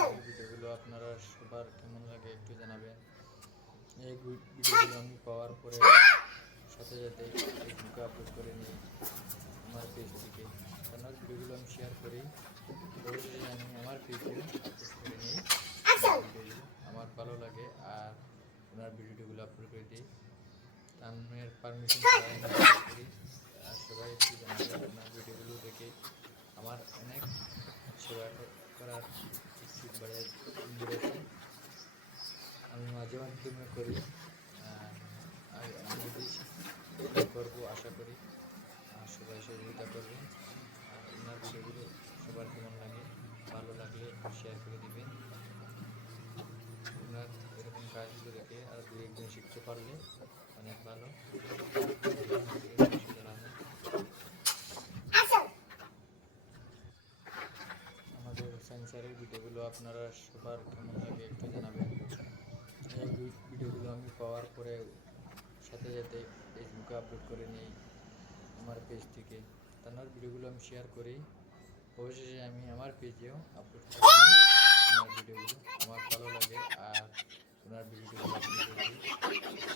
স্যারের ভিডিওগুলো আপনারা সবার কেমন লাগে একটু জানাবেন। এই ভিডিওগুলো আমি পাওয়ার পরে সাথে সাথে ফেসবুকে আপলোড করে নিই আমার পেজ থেকে। আপনার ভিডিওগুলো আমি শেয়ার করি, অবশ্যই আমি আমার পেজে আপলোড করে নিই ভিডিওগুলো। আমার ভালো লাগে আর ওনার ভিডিওগুলো আপলোড করে দিই। আমার পারমিশন করি। আর সবাই একটু জানাবেন আপনার ভিডিওগুলো দেখে আমার অনেক সেবা করার ইচ্ছুক বেড়েছে। আমি মাঝে মাধ্যমে করি, আমি করবো আশা করি আর সবাই সহযোগিতা করবেন। আর ওনার ভিডিওগুলো সবার কেমন লাগে, ভালো লাগলে শেয়ার করে দিবেন। ওনার এরকম কাজগুলো দেখে আর দু একজন শিখতে পারলে অনেক ভালো। আমাদের হুসাইন স্যারের ভিডিওগুলো আপনারা সবার কেমন লাগে একটু জানাবেন। এই ভিডিওগুলো আমি পাওয়ার পরে সাথে সাথে ফেসবুকে আপলোড করে নিই আমার পেজ থেকে। তার ভিডিওগুলো আমি শেয়ার করি, অবশেষে আমি আমার পেজেও আপলোড করে নিই ওনার ভিডিওগুলো। আমার ভালো লাগে আর ওনার ভিডিওগুলো আপলোড করে দিই।